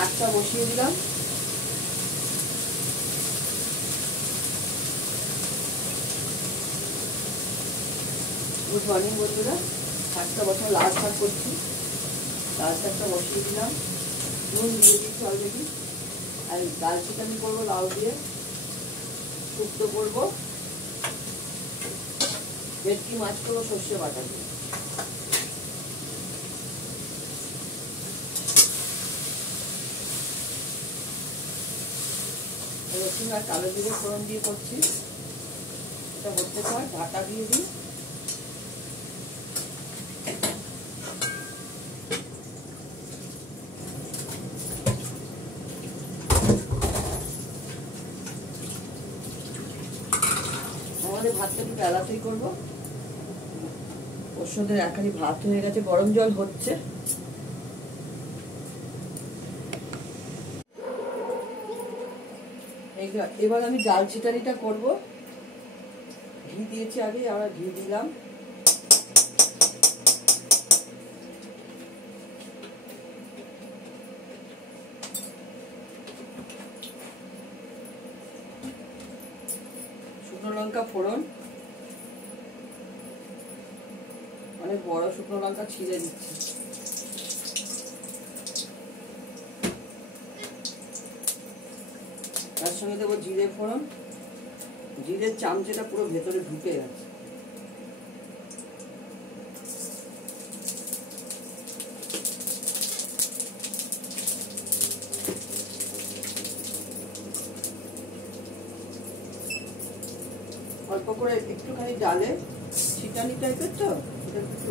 শাকটা বসিয়ে দিলাম। গুড মর্নিং বন্ধুরা, শাকটা বসানো, লাল শাক করছি। লাল শাকটা বসিয়ে দিলাম, নুন দিয়ে দিচ্ছি অলরেডি। আর ডাল চিকেন করবো লাউ দিয়ে, শুক্তো করবো, ভেটকি মাছ করবো সর্ষে বাটা দিয়ে। রসুন আর কালো জিরে ফোড়ন দিয়ে করছি। এটা হতে থাক, ঢাকা দিয়ে দিই। আমাদের ভাতটা একটু বেলাতেই করবো। ওর সঙ্গে একানি ভাত হয়ে গেছে, গরম জল হচ্ছে। এবার আমি ডাল চিটানিটা করবো। ঘি দিয়েছি আগে, আমরা ঘি দিলাম। শুকনো লঙ্কা ফোড়ন, অনেক বড় শুকনো লঙ্কা ছিঁড়ে দিচ্ছি। তার সঙ্গে দেবো জিরে ফোড়ন। জিরের চামচেটা পুরো ভেতরে ঢুকে গেছে। অল্প করে একটুখানি ডালে ছিটানি টাইপের, তো এটা একটু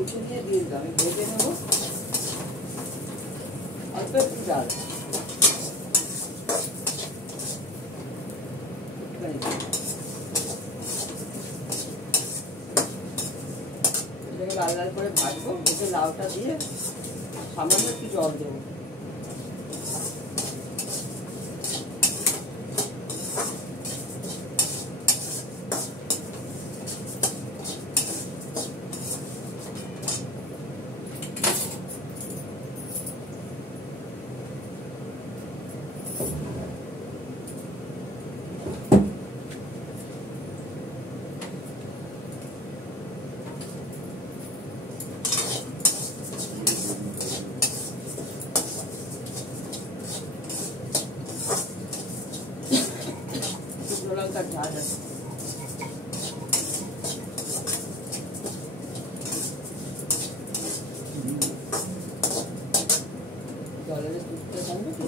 উঠে নিয়ে দিয়ে দিলাম। আমি ভেজে নেবো। অল্প একটু ডাল, লাল লাল করে ভাজবো। এতে লাউটা দিয়ে সামান্য একটু জল দেবো। লঙ্কার ঝাঁজ আছে। জলের দুধটা থাকবে তো,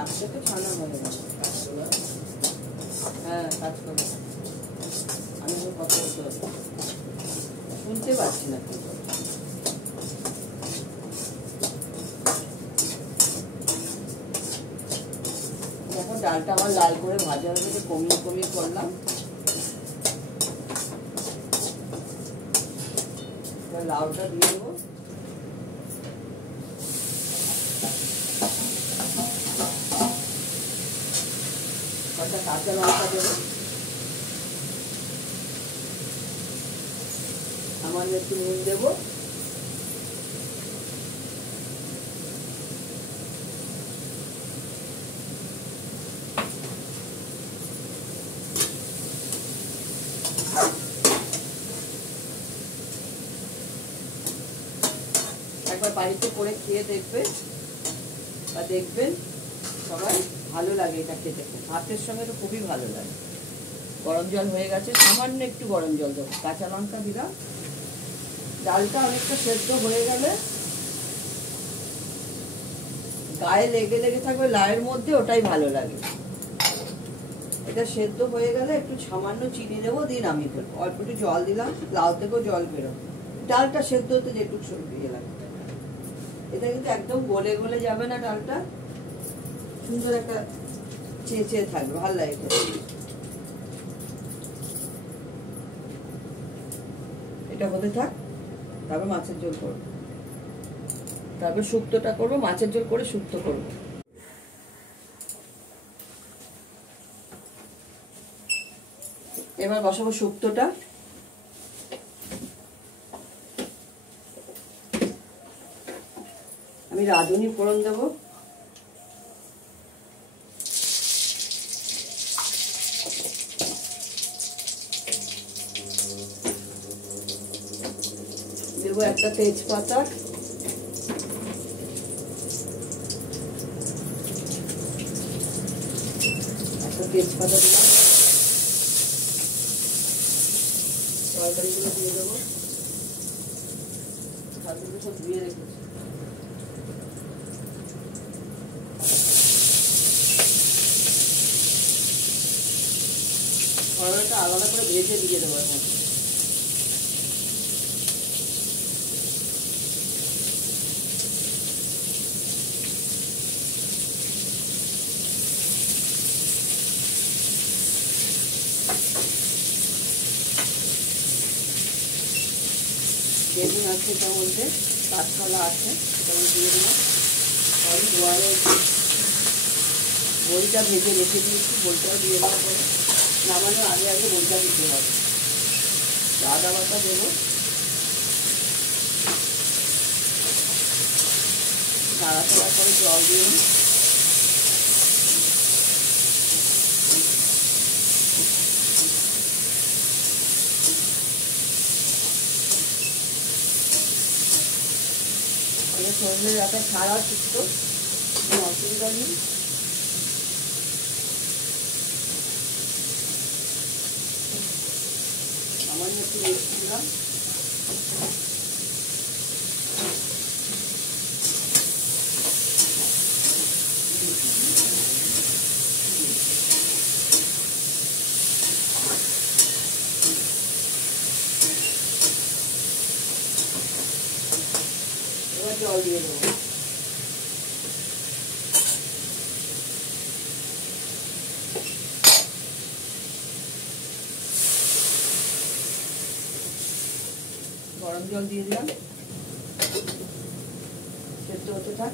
আজকে তো ছানা হয়ে গেল। হ্যাঁ, কাজ করবো। আমি কথা বলতে হবে, শুনতে পাচ্ছি না। ডালটা আমার লাল করে ভাজা হয়ে গেছে, কমিয়ে কমিয়ে করলাম। লাউটা দিয়ে দেবো। কটা কাঁচা লঙ্কা দেবো, সামান্য একটু নুন দেবো। একবার বাড়িতে করে খেয়ে দেখবেন, বা দেখবেন সবাই, ভালো লাগে এটা খেতে। ভাতের সঙ্গে তো খুবই ভালো লাগে। গরম জল হয়ে গেছে, সামান্য একটু গরম জল দেবো, কাঁচা লঙ্কা দিলাম। ডালটা অনেকটা সেদ্ধ হয়ে গেলে গায়ে লেগে লেগে থাকবে লাউয়ের মধ্যে, ওটাই ভালো লাগে। এটা সেদ্ধ হয়ে গেলে একটু সামান্য চিনি দেবো, দিয়ে নামিয়ে ফেলবো। অল্প একটু জল দিলাম, লাউ থেকেও জল বেরোবে। ডালটা সেদ্ধ হতে যেটুকু সরিয়ে লাগে। এটা কিন্তু একদম গলে গলে যাবে না, ডালটা সুন্দর একটা চেঁচে থাকবে, ভালো লাগে। এটা হতে থাক, তারপর মাছের ঝোল করবো। তারপর শুক্তোটা করবো, মাছের ঝোল করে শুক্তো করবো। এবার বসাবো শুক্তোটা। আমি রাঁধুনি ফোড়ন দেবো। দেবো একটা তেজপাতা, তেজপাতা দিলাম। তরকারিগুলো দিয়ে দেবো, শাকগুলো সব ধুয়ে রেখেছি। করলাটা আলাদা করে ভেজে দিয়ে দেবো এখন। বেগুন আছে এটার মধ্যে, কাঁচকলা আছে, এটা দিয়ে দিলাম। আমি জোয়ারে বড়িটা ভেজে রেখে দিয়েছি, বড়িটাও দিয়ে দেওয়ার পরে নামানোর আগে আগে বড়িটা দিতে হবে। আদা বাটা দেবো, নাড়াচাড়া করে জল দিয়ে সরষে ডাঁটা ছাড়া শুক্ত, কোনো অসুবিধা নেই। আমার একটু রেস্ট দিলাম। এবার জল দিয়ে দেবো। গরম জল দিয়ে দিলাম, সেদ্ধ হতে থাক।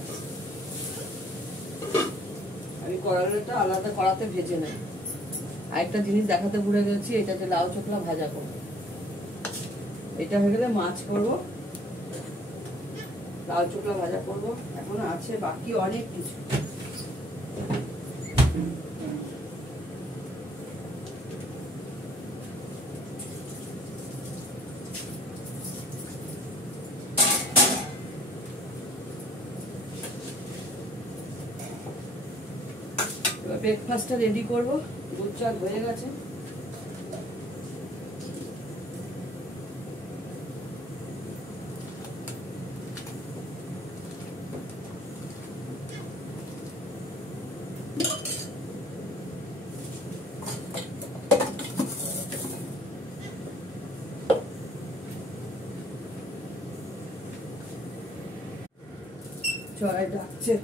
আমি করলাটা আলাদা কড়াতে ভেজে নেই। আরেকটা জিনিস দেখাতে ভুলে গেছি, এটাতে লাউ চোখলা ভাজা করবো। এটা হয়ে গেলে মাছ করবো, লাউ চোখলা ভাজা করবো। এখন আছে বাকি অনেক কিছু। ব্রেকফাস্টটা রেডি করবো। দুধ চা হয়ে গেছে। চড়াই ডাকছে।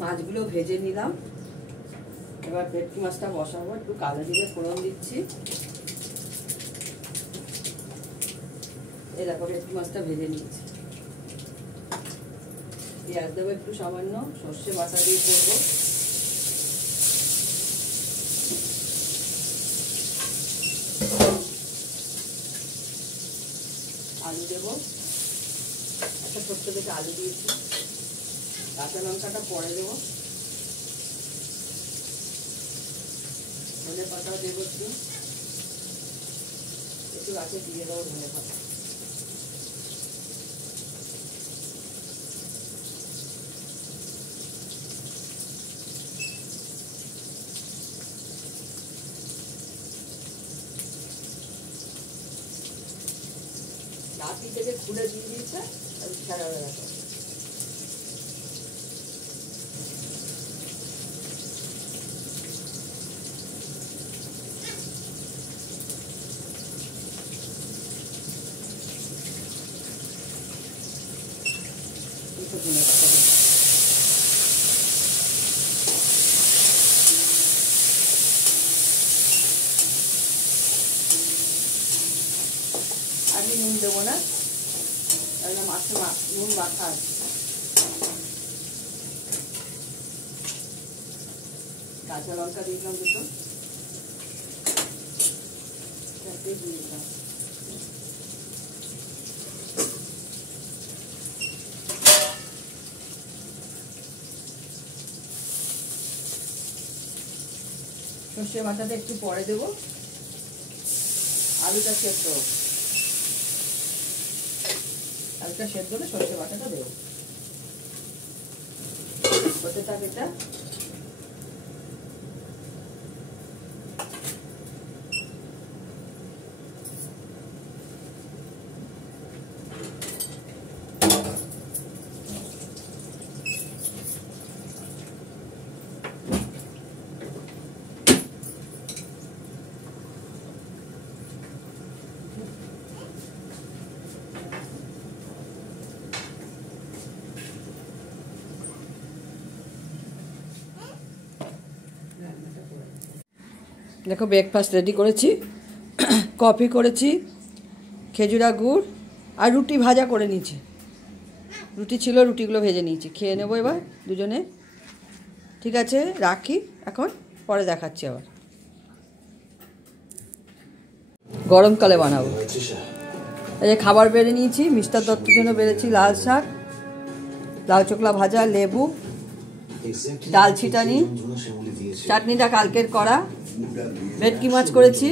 মাছগুলো ভেজে নিলাম, এবার ভেটকি মাছটা বসাবো। একটু কালো জিরে ফোড়ন দিচ্ছি। এই দেখো ভেটকি মাছটা ভেজে নিচ্ছি। পেঁয়াজ দেবো একটু সামান্য, সর্ষে বাটা দিয়ে করবো। আলু দেবো, একটা ছোট্ট থেকে আলু দিয়েছি। কাঁচা লঙ্কাটা পরে দেবো, ধনে পাতাও দেবো একটু, একটু গাছে দিয়ে দেবো ধনে পাতা। নাতি থেকে খুলে দিয়ে দিয়েছে, ছাড়া হয়ে গেছে। আমি নুন দেবো না, তাহলে মাছে নুন মাখা আছে। কাঁচা লঙ্কা দিয়েছিলাম দুটো, দিয়ে দিলাম। সর্ষে বাটাটা একটু পরে দেবো, আলুটা সেদ্ধ হলে সর্ষে বাটাটা দেবো। হতে থাক এটা। দেখো ব্রেকফাস্ট রেডি করেছি, কফি করেছি, খেজুরা গুড় আর রুটি ভাজা করে নিয়েছি। রুটি ছিল, রুটিগুলো ভেজে নিয়েছি, খেয়ে নেবো এবার দুজনে। ঠিক আছে, রাখি এখন, পরে দেখাচ্ছি আবার। গরমকালে বানাবো। এই যে খাবার বেড়ে নিয়েছি, মিস্টার দত্তের জন্য বেড়েছি লাল শাক, লাউ চোখলা ভাজা, লেবু, ডাল ছিটানি, চাটনিটা কালকের করা, ভেটকি মাছ করেছি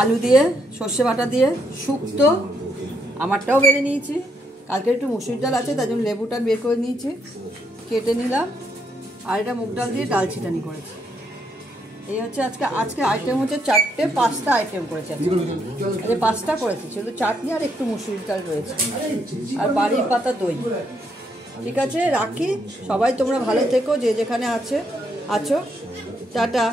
আলু দিয়ে, সর্ষে বাটা দিয়ে, শুক্তো আমারটাও বেড়ে নিয়েছি। কালকের একটু মুসুর ডাল আছে, তার জন্য লেবুটা বের করে নিয়েছি, কেটে নিলাম। আর এটা মুগ ডাল দিয়ে ডাল ছিটানি করেছি। এই হচ্ছে আজকে আইটেম হচ্ছে 4-5টা আইটেম করেছি। আজকে 5টা করেছি, শুধু চাটনি আর একটু মুসুর ডাল রয়েছে, আর বাড়ির পাতা দই। ঠিক আছে, রাখি। সবাই তোমরা ভালো থেকো, যে যেখানে আছো। টাটা।